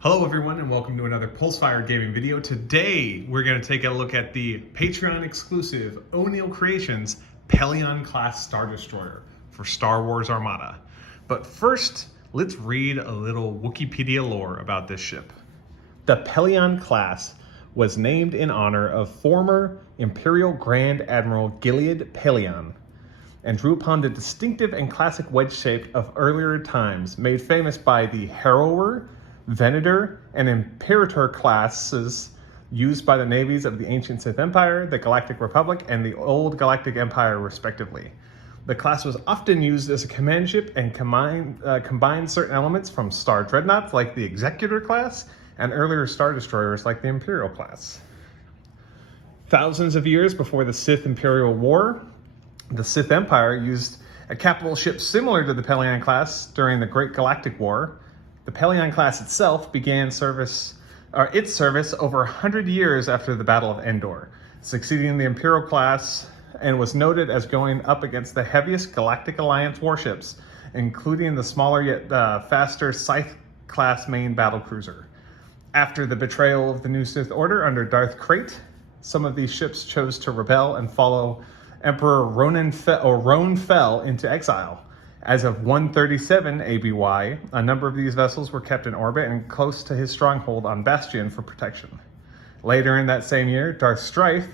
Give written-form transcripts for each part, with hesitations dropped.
Hello everyone and welcome to another Pulsefire gaming video. Today we're going to take a look at the Patreon exclusive Onil Creations Pellaeon-Class Star Destroyer for Star Wars Armada. But first, let's read a little Wikipedia lore about this ship. The Pellaeon-Class was named in honor of former Imperial Grand Admiral Gilead Pellaeon and drew upon the distinctive and classic wedge shape of earlier times, made famous by the Harrower, Venator, and Imperator classes used by the navies of the ancient Sith Empire, the Galactic Republic, and the Old Galactic Empire, respectively. The class was often used as a command ship and combined certain elements from Star Dreadnoughts like the Executor class and earlier Star Destroyers like the Imperial class. Thousands of years before the Sith-Imperial War, the Sith Empire used a capital ship similar to the Pellaeon class during the Great Galactic War. The Pellaeon class itself began its service over 100 years after the Battle of Endor, succeeding the Imperial class, and was noted as going up against the heaviest Galactic Alliance warships, including the smaller yet faster Scythe-class main battlecruiser. After the betrayal of the New Sith Order under Darth Krayt, some of these ships chose to rebel and follow Emperor Roan Fel into exile. As of 137 ABY, a number of these vessels were kept in orbit and close to his stronghold on Bastion for protection. Later in that same year, Darth Strife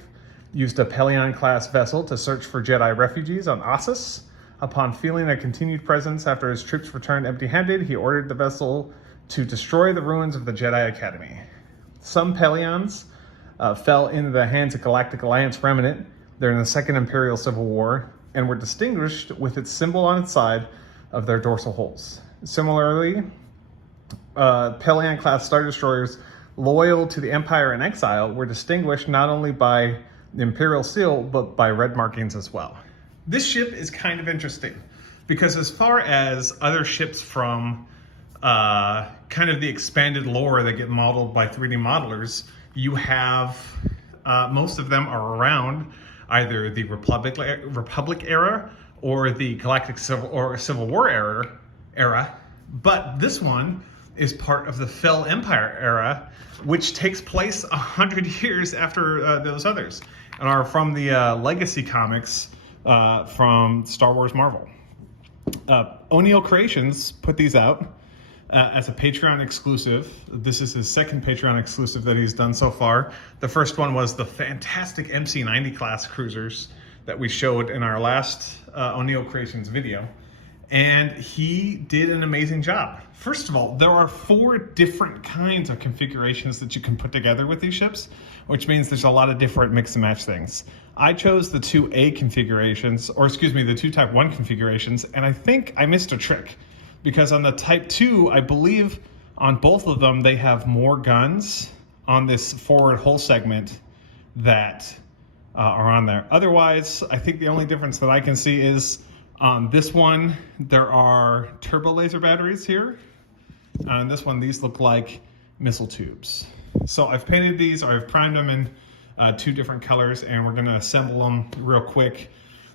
used a Pellaeon-class vessel to search for Jedi refugees on Ossus. Upon feeling a continued presence after his troops returned empty-handed, he ordered the vessel to destroy the ruins of the Jedi Academy. Some Pellaeons fell into the hands of Galactic Alliance Remnant during the Second Imperial Civil War, and were distinguished with its symbol on its side of their dorsal hulls. Similarly, Pellaeon-class Star Destroyers loyal to the Empire in exile were distinguished not only by the Imperial seal, but by red markings as well. This ship is kind of interesting, because as far as other ships from kind of the expanded lore that get modeled by 3D modelers, you have, most of them are around either the Republic era or the Galactic Civil War era, but this one is part of the Fel Empire era, which takes place 100 years after those others, and are from the Legacy comics from Star Wars Marvel. Onil Creations put these out as a Patreon exclusive. This is his second Patreon exclusive that he's done so far. The first one was the fantastic MC90 class cruisers that we showed in our last Onil Creations video. And he did an amazing job. First of all, there are 4 different kinds of configurations that you can put together with these ships, which means there's a lot of different mix and match things. I chose the 2A configurations, or excuse me, the 2 Type 1 configurations, and I think I missed a trick. Because on the Type 2, I believe on both of them, they have more guns on this forward hull segment that are on there. Otherwise, I think the only difference that I can see is on this one, there are turbo laser batteries here. On this one, these look like missile tubes. So I've painted these, or I've primed them in 2 different colors, and we're gonna assemble them real quick.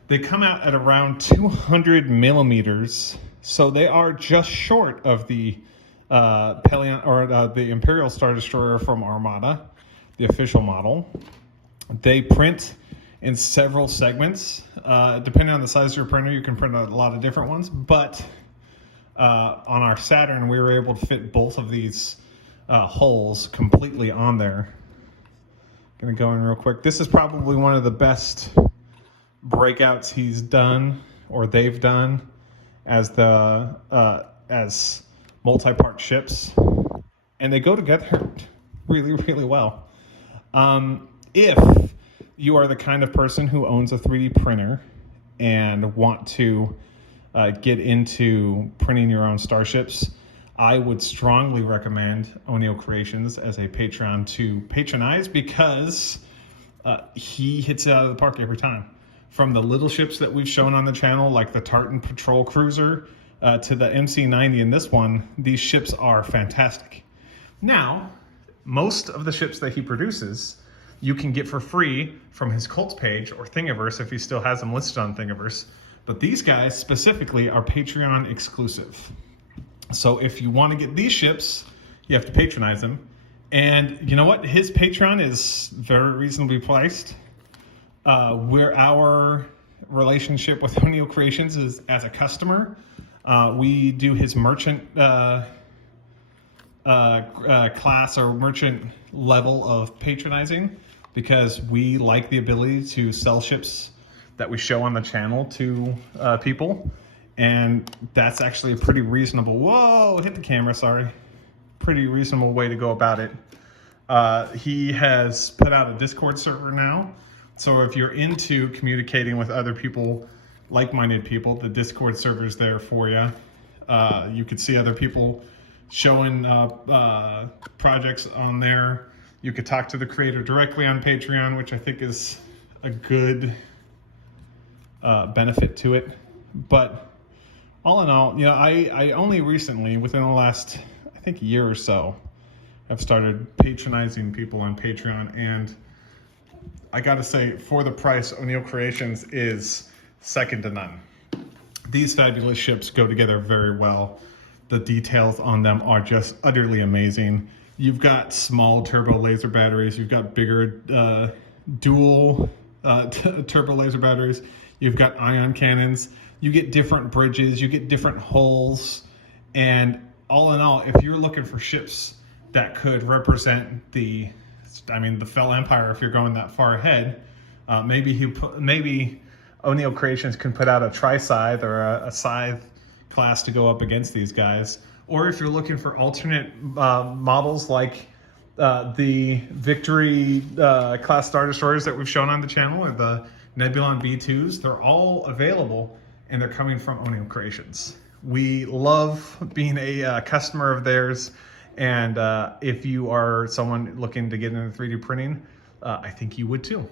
They come out at around 200 millimeters. So they are just short of the Pellaeon or the Imperial Star Destroyer from Armada, the official model. They print in several segments. Depending on the size of your printer, you can print a lot of different ones. But on our Saturn, we were able to fit both of these hulls completely on there. Gonna go in real quick. This is probably one of the best breakouts he's done, or they've done, as as multi-part ships, and they go together really, really well. If you are the kind of person who owns a 3D printer and want to get into printing your own starships, I would strongly recommend Onil Creations as a Patreon to patronize, because he hits it out of the park every time. From the little ships that we've shown on the channel, like the Tartan Patrol Cruiser, to the MC90 in this one, these ships are fantastic. Now, most of the ships that he produces, you can get for free from his Cults page or Thingiverse if he still has them listed on Thingiverse. But these guys specifically are Patreon exclusive. So if you want to get these ships, you have to patronize him. And you know what? His Patreon is very reasonably priced. Where our relationship with Onil Creations is as a customer. We do his merchant class or merchant level of patronizing because we like the ability to sell ships that we show on the channel to people. And that's actually a pretty reasonable, whoa, hit the camera, sorry. Pretty reasonable way to go about it. He has put out a Discord server now. So if you're into communicating with other people, like-minded people, the Discord server is there for you. You could see other people showing projects on there. You could talk to the creator directly on Patreon, which I think is a good benefit to it. But all in all, you know, I only recently, within the last, I think, year or so, I've started patronizing people on Patreon, and I gotta say, for the price, Onil Creations is second to none. These fabulous ships go together very well. The details on them are just utterly amazing. You've got small turbo laser batteries. You've got bigger dual turbo laser batteries. You've got ion cannons. You get different bridges. You get different hulls. And all in all, if you're looking for ships that could represent the Fell Empire, if you're going that far ahead, maybe Onil Creations can put out a tri-scythe or a scythe class to go up against these guys. Or if you're looking for alternate models like the Victory Class Star Destroyers that we've shown on the channel, or the Nebulon V2s, they're all available, and they're coming from Onil Creations. We love being a customer of theirs. And if you are someone looking to get into 3D printing, I think you would too.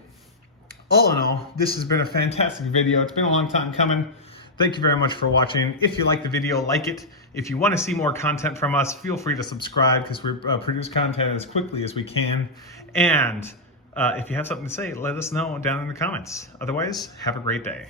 All in all, this has been a fantastic video. It's been a long time coming. Thank you very much for watching. If you like the video, like it. If you want to see more content from us, feel free to subscribe because we produce content as quickly as we can. And if you have something to say, let us know down in the comments. Otherwise, have a great day.